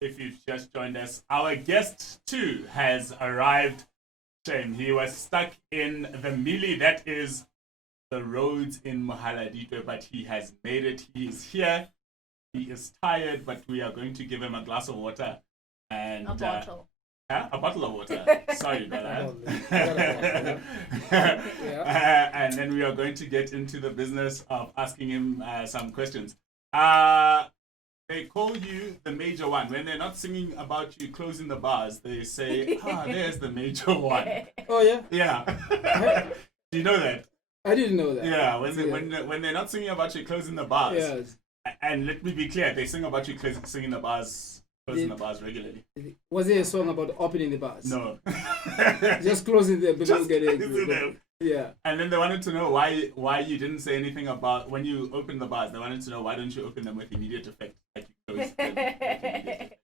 if you've just joined us, our guest too has arrived. Shame, he was stuck in the Mili, that is the roads in Mohaladito, but he has made it. He is here. He is tired, but we are going to give him a glass of water and a bottle. A bottle of water. Sorry, Bella. Yeah. And then we are going to get into the business of asking him some questions. They call you the major one. When they're not singing about you closing the bars, they say, there's the major one. Oh, yeah? Yeah. Do you know that? I didn't know that. Yeah, when they're not singing about you closing the bars. Yes. And let me be clear, they sing about you closing the bars, closing the bars regularly. Was there a song about opening the bars? No. Just closing them, people Just get closing angry. them. Yeah. And then they wanted to know why you didn't say anything about when you open the bars. They wanted to know why don't you open them with immediate effect, like you close them with immediate effect.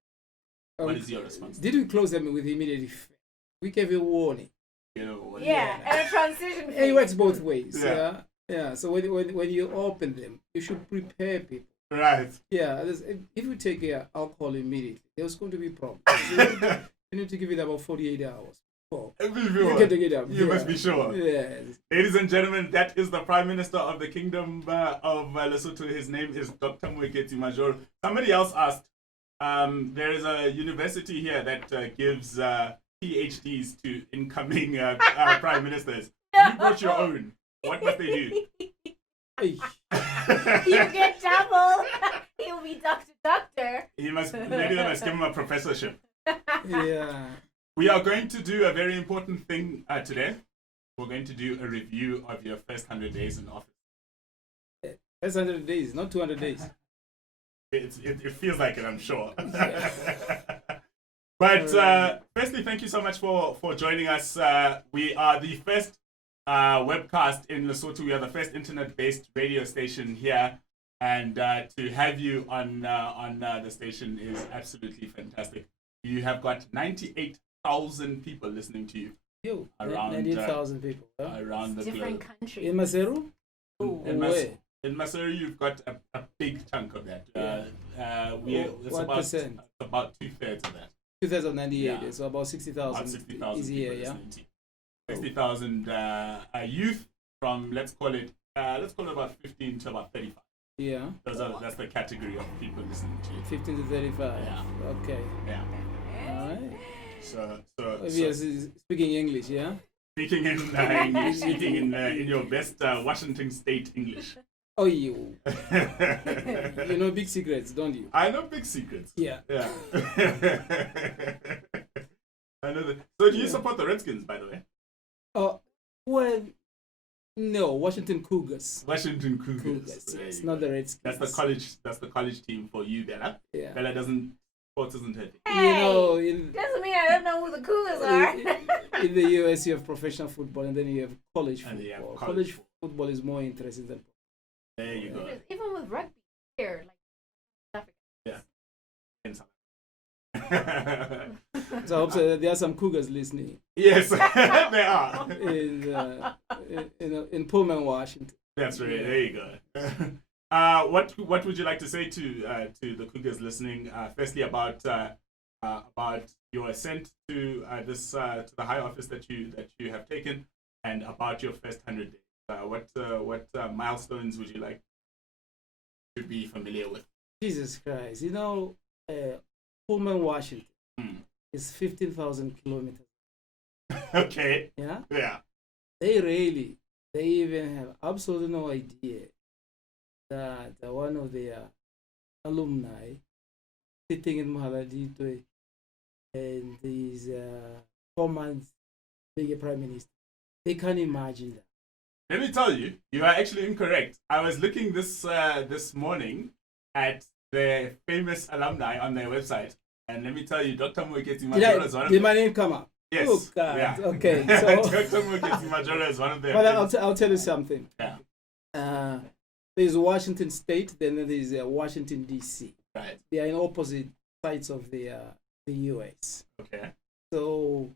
What is your response? Did we close them with immediate effect? We gave a warning. You know, Yeah, and a transition phase. It works both ways. Yeah. Yeah. So when you open them, you should prepare people. Right. Yeah. If you take alcohol immediately, there's going to be problems. You need to give it about 48 hours. You can take it up. You must be sure. Yes. Ladies and gentlemen, that is the Prime Minister of the Kingdom of Lesotho. His name is Dr M Majoro. Somebody else asked, there is a university here that gives PhDs to incoming Prime Ministers. You brought your own. What must they do? Hey. You get double. He'll be doctor. Maybe they must give him a professorship. Yeah. We are going to do a very important thing today. We're going to do a review of your first 100 days in office. That's 100 days, not 200 days. It feels like it, I'm sure. But firstly, thank you so much for joining us. We are the first webcast in Lesotho. We are the first internet-based radio station here. And to have you on the station is absolutely fantastic. You have got 98,000 people listening to you. Around 98,000 people. Around the Different globe. countries. In Maseru? In Maseru, you've got a big chunk of that. What percent? It's about 2/3 of that. 2/3 of 98, Yeah. so about 60,000. About 60,000 is people here, yeah. listening to you. 60,000 youth from let's call it about 15 to about 35. Yeah. That's the category of people listening to you. 15 to 35. Yeah. Okay. Yeah. All right. So Yes, speaking English, yeah. speaking in English, speaking in your best Washington State English. Oh, you know big secrets, don't you? I know big secrets. Yeah. Yeah. I know that. So do you support the Redskins, by the way? Well, no, Washington Cougars. Washington Cougars. It's not the Redskins. That's the college team for you, Bella. Yeah. Bella sports isn't her thing. Hey, You know, doesn't mean I don't know who the Cougars are. in the US, you have professional football, and then you have college And football. you have College football is more interesting than. There you go. Even with rugby here, like Yeah. So I hope there are some Cougars listening Yes, they are. in Pullman, Washington. That's right. There you go. What would you like to say to the Cougars listening? Firstly, about your ascent to to the high office that you have taken, and about your first 100 days. What milestones would you like to be familiar with? Jesus Christ! Pullman, Washington is 15,000 kilometers. Okay. Yeah. Yeah. They even have absolutely no idea that one of their alumni sitting in Mahaladitwe and is 4 months being a prime minister. They can't imagine that. Let me tell you, you are actually incorrect. I was looking this morning at the famous alumni on their website, and let me tell you, Dr. Mweketi Majoro is one of Did my name come up? Yes. Oh, God. Yeah. Okay. So, Dr. Mweketi Majoro is one of their. but I'll tell you something. Yeah. There's Washington State, then there's Washington D.C. Right. They are in opposite sides of the U.S. Okay. So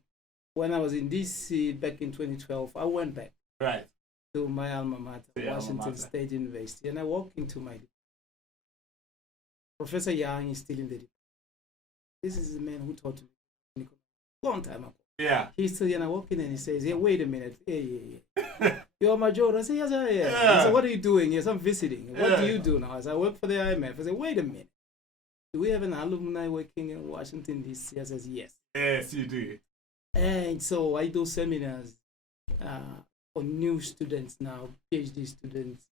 when I was in D.C. back in 2012, I went back Right. to my alma mater, Your alma Washington mater. State University, and I walked into my Professor Young is still in the department. this is the man who taught me long time ago. Yeah. He's still, and I walk in and he says, "Hey, wait a minute. Hey. You're Majoro." I say, "Yes, I am." Yeah. He said, "What are you doing?" Yes, I'm visiting. What Yeah. do you do now? I said, "I work for the IMF." I said, "Wait a minute. Do we have an alumni working in Washington, D.C.? I says, "Yes." Yes, you do. And so I do seminars for new students now, PhD students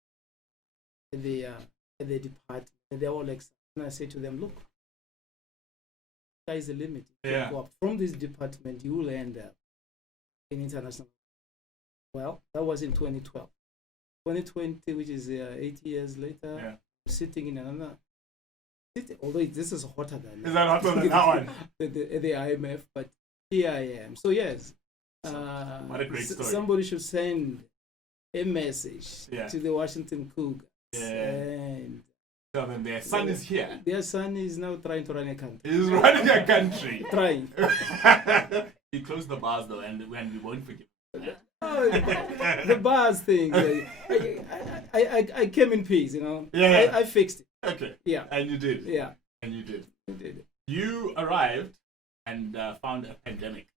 at the department. And they're all excited. And I say to them, "Look, sky's the limit. You Yeah. can go up from this department, you will end up in international." Well, that was in 2012. 2020, which is 8 years later, Yeah. sitting in another city, although this is hotter than Is that hotter than that one? the IMF, but here I am. So yes, What a great story. somebody should send a message Yeah. to the Washington Cougars. Yeah. And Tell them their son is here. their son is now trying to run a country. He's running a country. Trying. He closed the bars though, and we won't forgive him. Oh, the bars thing. I came in peace, you know. Yeah. I fixed it. Okay. Yeah. And you did. Yeah. And you did. I did. You arrived and found a pandemic.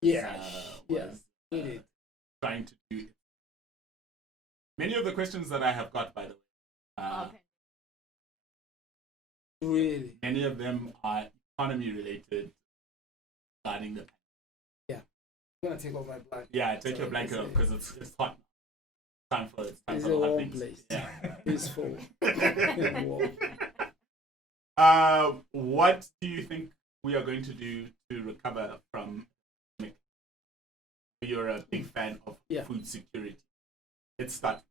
Yeah. Was, we did. trying to do. Many of the questions that I have got, by the way, Okay. Really. many of them are economy related, regarding the. I'm gonna take off my blanket. Yeah, take your So blanket off because it's hot. Time for it's time It's for a the hot warm things. place. Yeah. Peaceful. Warm. What do you think we are going to do to recover from? You're a big fan of Yeah. food security. Let's start.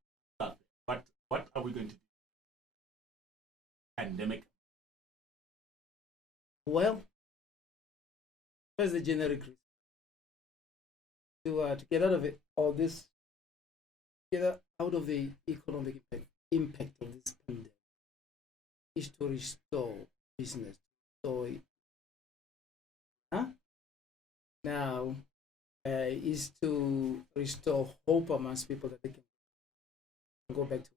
What are we going to do? Pandemic. Well, where's the generic reason? To get out of it, all this, get out of the economic impact of this pandemic is to restore business. So, now is to restore hope amongst people that they can go back to.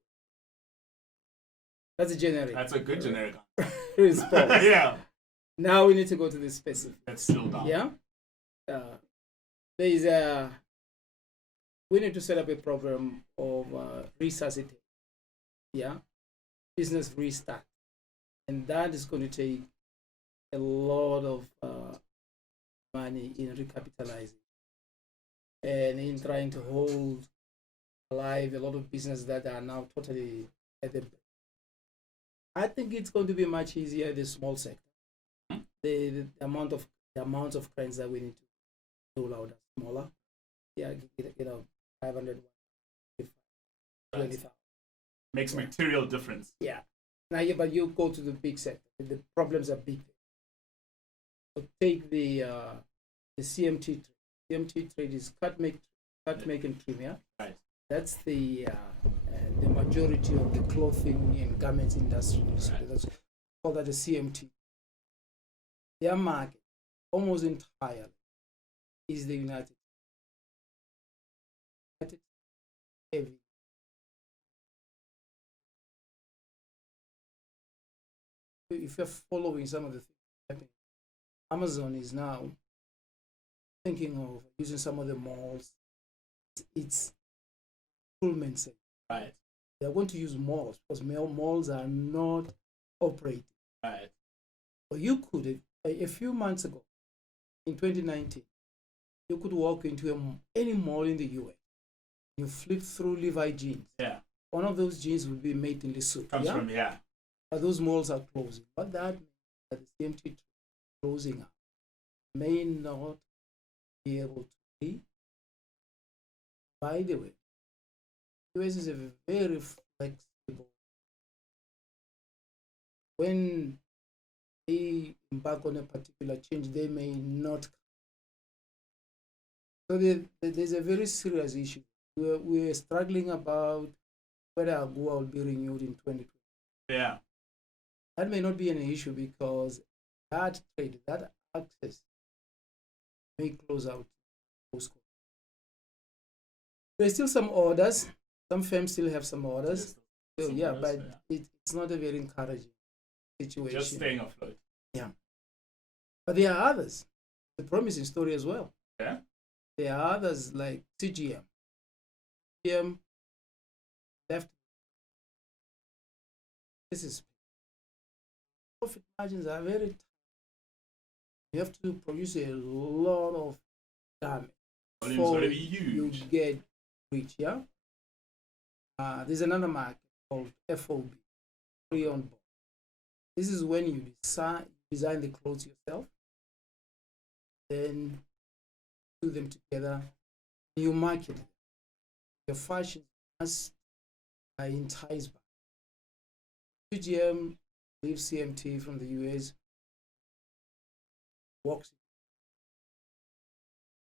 That's a generic That's a good generic. response. Yeah. Now we need to go to the specific. Let's drill down. Yeah. We need to set up a program of resuscitation. Yeah. Business restart. And that is going to take a lot of money in recapitalizing and in trying to hold alive a lot of businesses that are now totally at the. I think it's going to be much easier in the small sector. The amount of cranes that we need to roll out are smaller. Yeah, 500, 20,000. Makes material difference. Yeah. Now, but you go to the big sector. The problems are big. So take the CMT trade. CMT trade is cut, make, and trim. Yeah. Right. That's the majority of the clothing and garments industry. So Right. that's called that the CMT. Their market, almost entirely, is the United States. Heavy. If you're following some of the things happening, Amazon is now thinking of using some of the malls. It's fulfillment center. Right. They're going to use malls because malls are not operating. Right. But you could, a few months ago, in 2019, you could walk into any mall in the US. You flip through Levi jeans. Yeah. One of those jeans will be made in Lesotho. Comes from But those malls are closing. What that means that the CMT closing up may not be able to be. By the way, US is a very flexible. When they embark on a particular change, they may not. So there's a very serious issue. We're struggling about whether AGOA will be renewed in 2020. Yeah. That may not be an issue because that trade, that access may close out post-COVID. There's still some orders. Some firms still have some orders. So yeah, but it's not a very encouraging situation. Just staying afloat. Yeah. But there are others. The promising story as well. Yeah. There are others like CGM. CGM left. This is profit margins are very tight. You have to produce a lot of damage Volume's before already you huge. get rich. Yeah. There's another market called FOB, free on board. This is when you design the clothes yourself, then put them together, you market them. Your fashion must entice back. CGM leaves CMT from the US, works.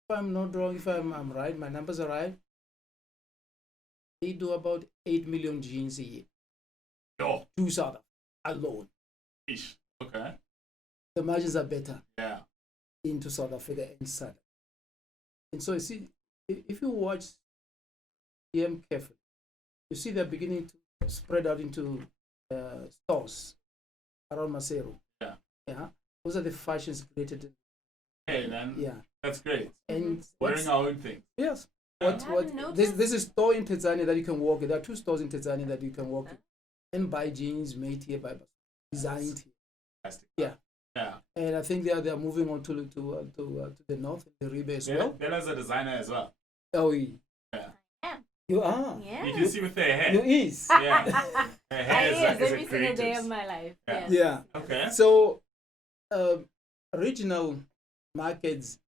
If I'm not wrong, if I'm right, my numbers are right, they do about 8 million jeans a year. Yo. To South Africa alone. Ish. Okay. The margins are better Yeah. into South Africa and South. And so you see, if you watch CM carefully, you see they're beginning to spread out into stores around Majoro. Yeah. Yeah. Those are the fashions created. Hey, man. Yeah. That's great. And Wearing our own thing. yes. Yeah. This is store in Tanzania that you can walk in. There are 2 stores in Tanzania that you can walk in and buy jeans made here by designed here. Fantastic. Yeah. Yeah. And I think they are moving on to the north, the Ribe as well. Bella's a designer as well. Oh, yeah. Yeah. You are. Yeah. You can see with her hair. You is. Yeah. Her I hair is is every a single day creative. of my life. Yeah. Yes. Yeah. Okay. So, regional markets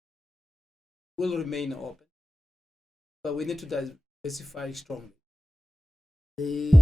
will remain open, but we need to diversify strongly. The